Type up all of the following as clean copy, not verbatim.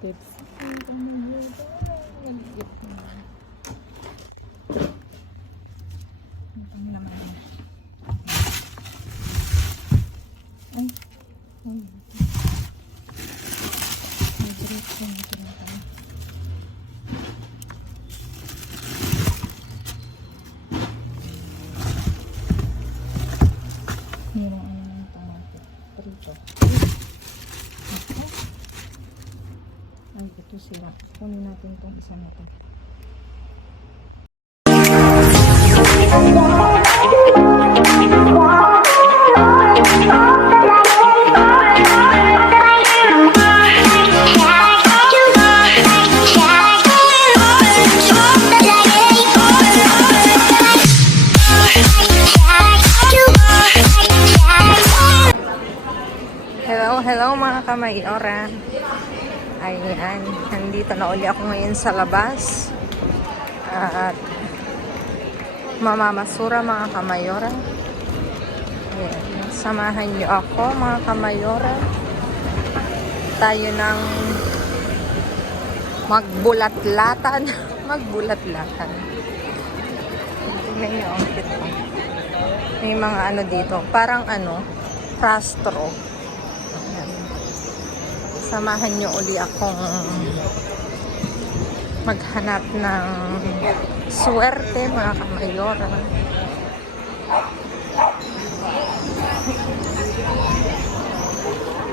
tips. Maliit na. Ang laman. Ay. Ay. Diretso na tayo. Merong ano ng tamato. Prito. Ay, ito sila. Kunin natin itong isa na ito. Hello mga kamayora. Ayan, nandito na uli ako ngayon sa labas. At mamamasura mga kamayora. Ayan, samahan niyo ako mga kamayora. Tayo ng magbulat-latan. Magbulat-latan. Tingnan niyo ang cute. May mga ano dito, parang ano, rastro. Samahan nyo uli akong maghanap ng swerte mga kamayora.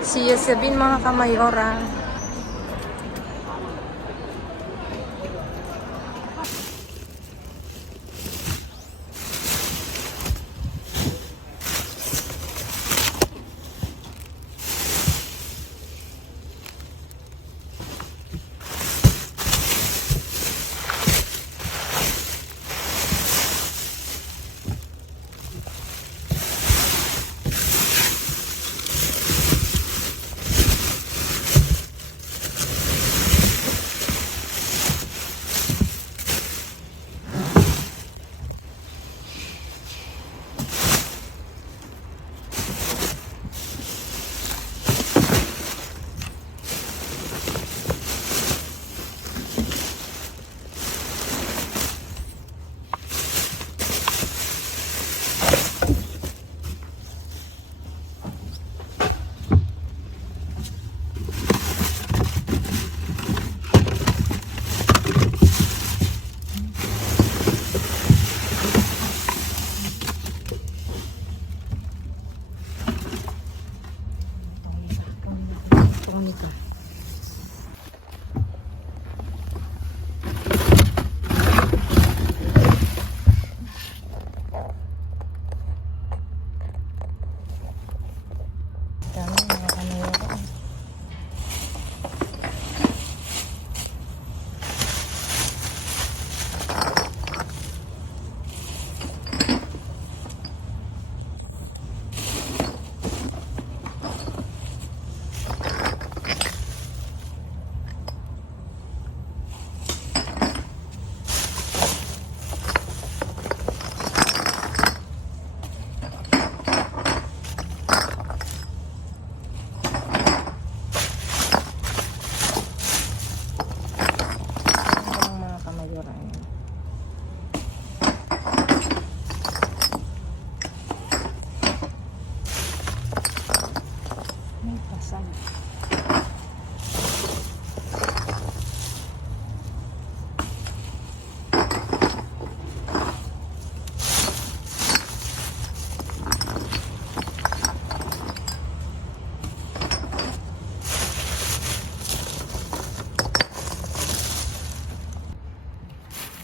See you soon mga kamayora.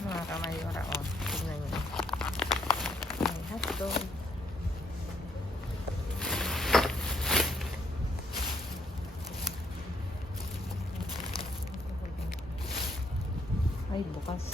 Mga kamayora, oh, tignan nyo. May hotdog. Ay, bukas.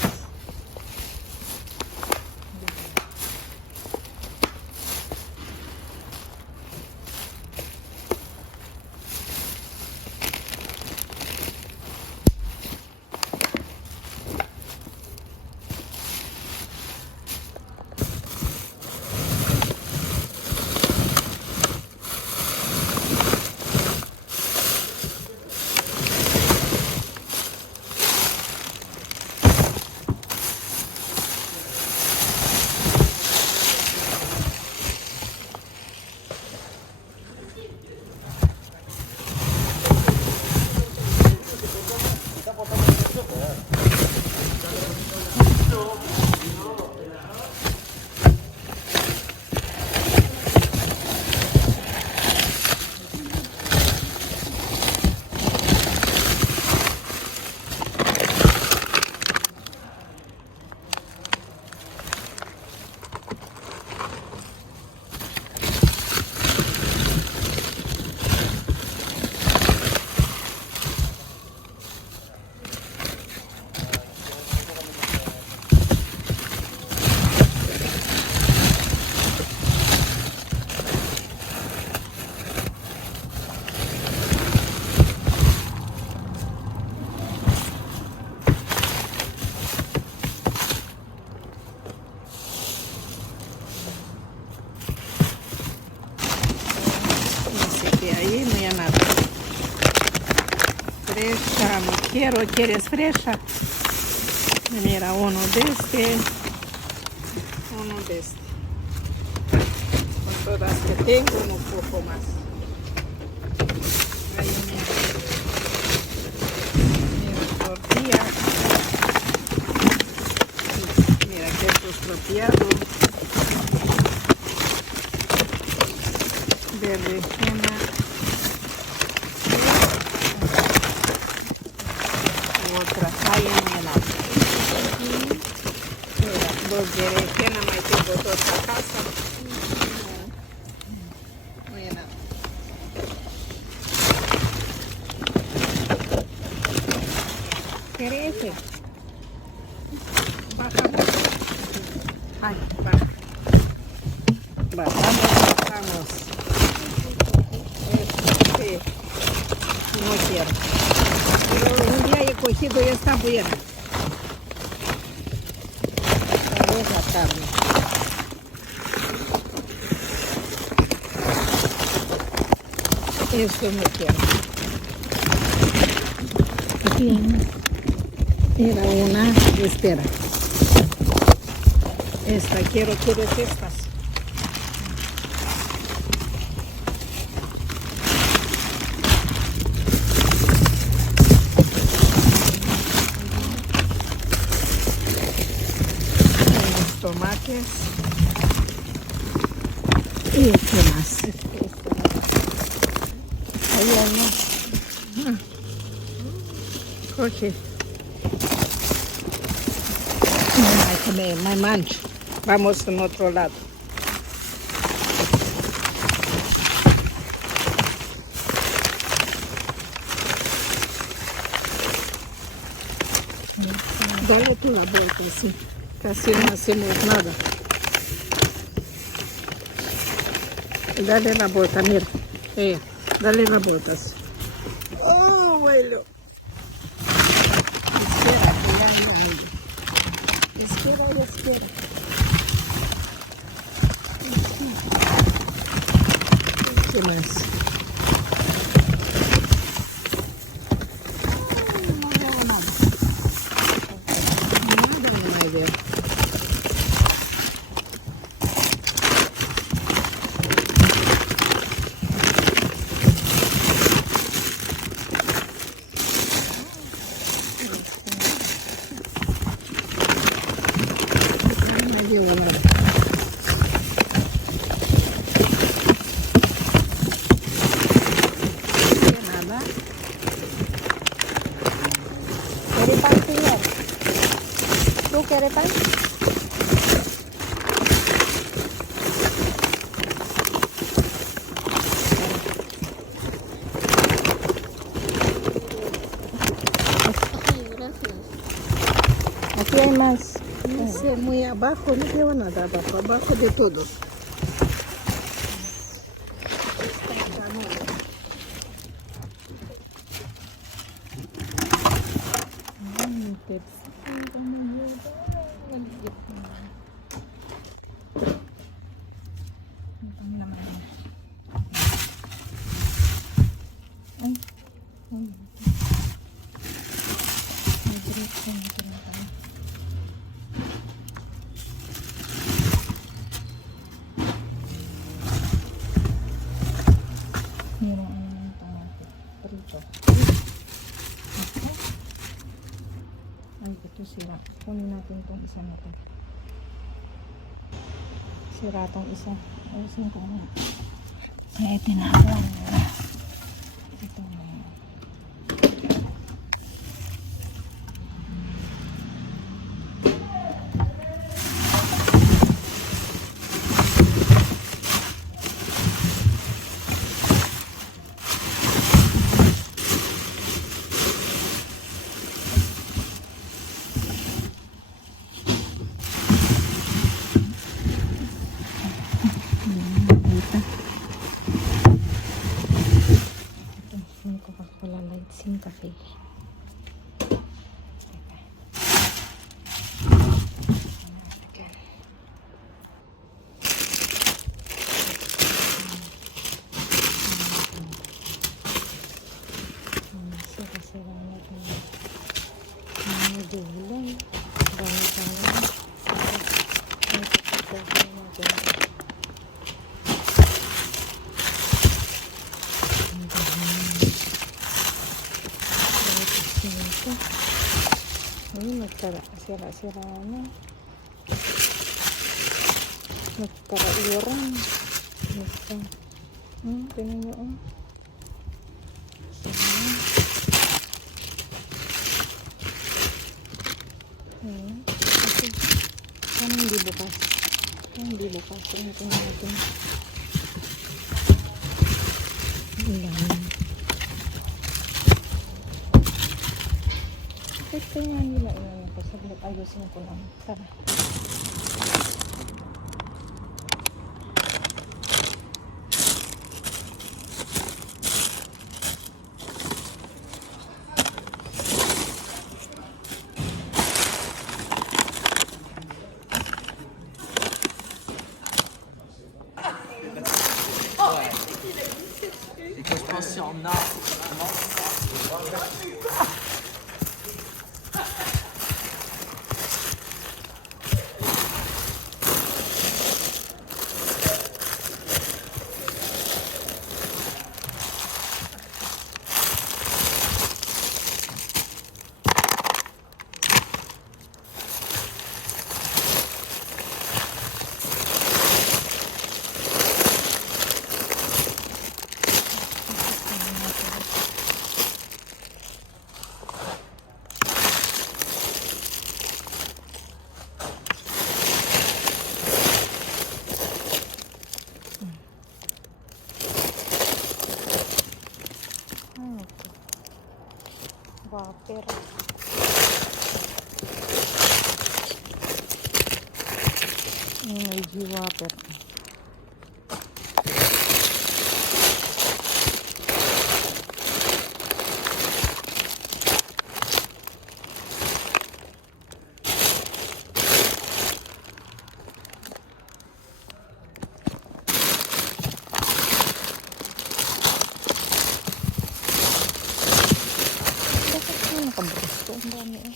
ahí, no hay nada. Fresca, no quiero, ¿quieres fresca? Mira, uno de este. Con todas que tengo, un poco más. Ahí mira tortilla. Mira queso estropeado. De rellena. Otra hay en el agua. Mira, dos de rellena, más tengo toda esta casa. Mira. Crece. Bajamos. Ay, baja. Bajamos. Sí. No quiero. Pero un día he cogido y está buena. Vamos a carne. Esto no quiero. Aquí era una, espera. Esta, quiero estas. Unos tomates. ¿Y qué más? Ahí hay más. Coge. Me mancho. Vamos en otro lado. Dale tú la vuelta, sí. Casi no hacemos nada. Dale la vuelta, mira. Dale la vuelta. Así. Oh, abuelo. Espera, que ya no hay. Espera. ¿Qué más? No veo nada. Nada no hay ver. No veo nada. ¿Quieres pan, señor? ¿Tú quieres pan? Aquí hay más. No sé, muy abajo, no lleva nada abajo de todo. Mira, ang tomate. Prito. Ay, ito sira. Kunin natin itong isa na ito. Sira itong isa. Ayusin ko na. Kaya tinawag. Ito na. Sin cafe. Sira-sira na. Nagkarairan. Tingnan nyo, oh. Okay. Paano hindi bukas? Tingnan natin. Ayan. Bakit kaya nila ilan ko? Saglit, ayusin ko lang. Tara. Il faut se penser en arbre. Waper. Energy waper. Nakabrusto. Ang dami eh.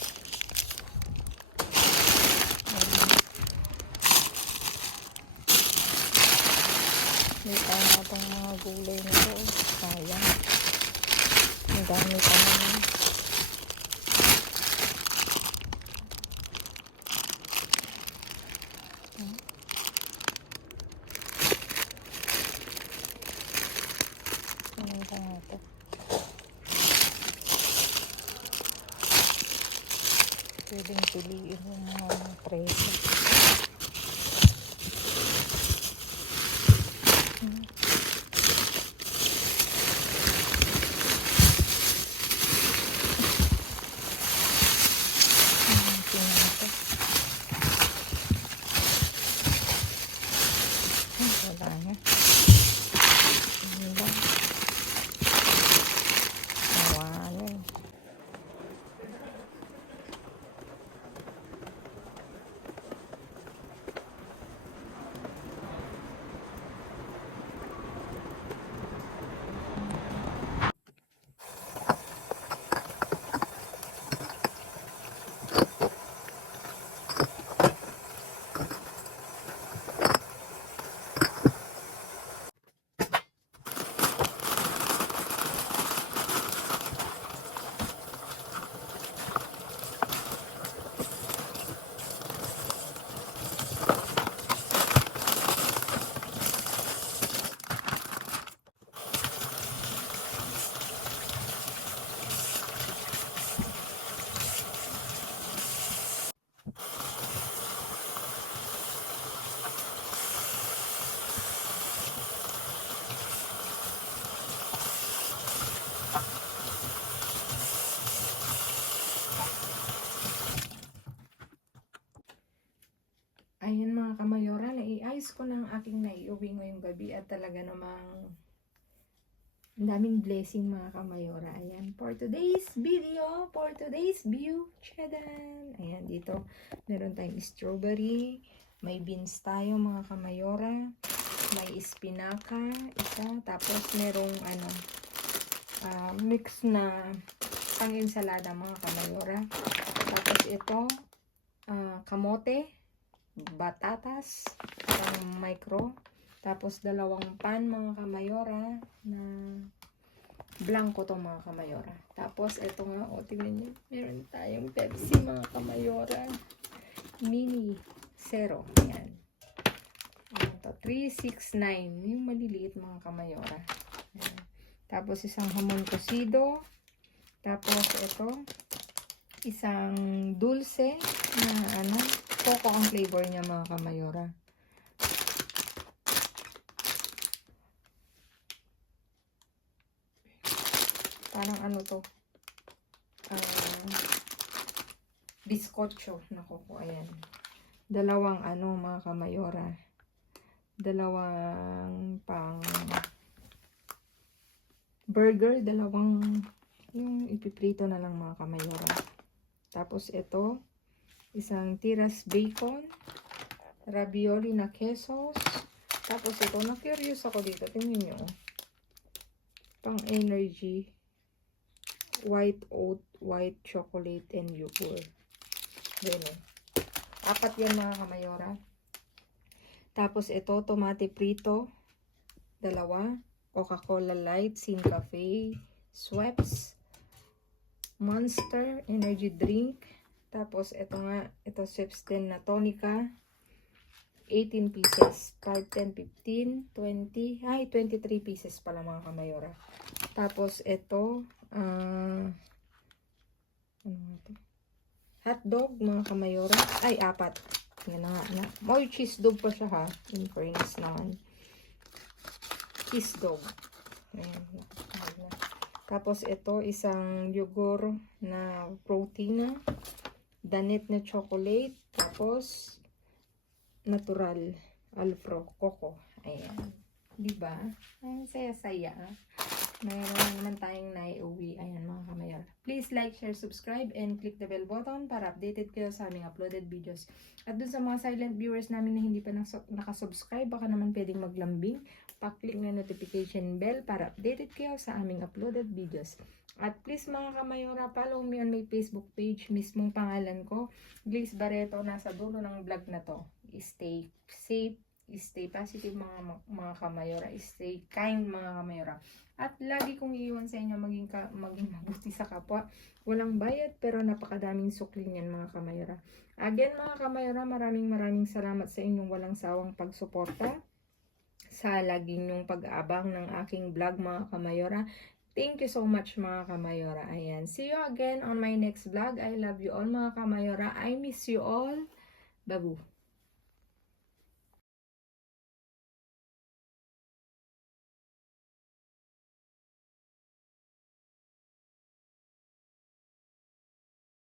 May tayo na itong mga gulay na ito. Sayang. Ang dami pa naman. Ano ba nga ito? Pwedeng piliin yung mga preso. Wala na. Ano ba? Awanan. Ayan mga kamayora, naiayos ko ng aking naiuwi ngayong gabi at talaga namang ang daming blessing mga kamayora. Ayan, for today's video, for today's view, chadan! Ayan, dito meron tayong strawberry, may beans tayo mga kamayora, may espinaka, isa, tapos merong mix na pang-ensalada mga kamayora. Tapos ito, kamote, batatas, micro, tapos dalawang pan mga kamayora na Blanco to mga kamayora. Tapos, ito nga, o, tingnan nyo. Meron tayong Pepsi mga kamayora. Mini Zero. Ayan. Ito, 369. Yung maliliit mga kamayora. Ayan. Tapos, isang hamon cocido. Tapos, ito, isang dulce na ano, coco ang flavor niya mga kamayora. Parang ano to, biskotso na coco, ayan. Dalawang ano mga kamayora. Dalawang pang burger, dalawang yung ipiprito na lang mga kamayora. Tapos ito, isang tiras bacon, ravioli na quesos. Tapos ito, na-curious ako dito. Tingnan nyo. Pang energy, white oat, white chocolate, and yogurt. Ganun. 4 yan mga kamayora. Tapos ito, tomate prito, 2. Coca-Cola Light, Sin Cafe, Schweppes, Monster Energy Drink. Tapos ito nga, ito Schweppes din na tonica. 18 pieces. 5, 10, 15, 20. Ay, 23 pieces pala mga kamayora. Tapos ito, ano ito? Hotdog mga kamayora. Ay, 4. Yan na nga. May cheese dog pa siya ha. In fairness naman. Cheese dog. Ayan. Tapos ito, isang yogurt na protein. Danette na chocolate. Tapos, natural. Alfro. Coco. Ayan. Diba? Ang saya-saya. Mayroon naman tayong naiuwi. Ayan mga kamayora. Please like, share, subscribe, and click the bell button para updated kayo sa aming uploaded videos. At dun sa mga silent viewers namin na hindi pa nakasubscribe, baka naman pwedeng maglambing. Pa-click na notification bell para updated kayo sa aming uploaded videos. At please mga kamayora, follow me on my Facebook page. Mismong pangalan ko, Glaze Barreto. Nasa dulo ng vlog na to. Stay safe, stay positive mga kamayora, stay kind mga kamayora. At lagi kong iiwan sa inyo maging mabuti sa kapwa. Walang bayad pero napakadaming sukli niyan mga kamayora. Again mga kamayora, maraming salamat sa inyong walang sawang pagsuporta. Sa lagi nyong pag-aabang ng aking vlog mga kamayora. Thank you so much mga kamayora. Ayan. See you again on my next vlog. I love you all mga kamayora. I miss you all. Babu.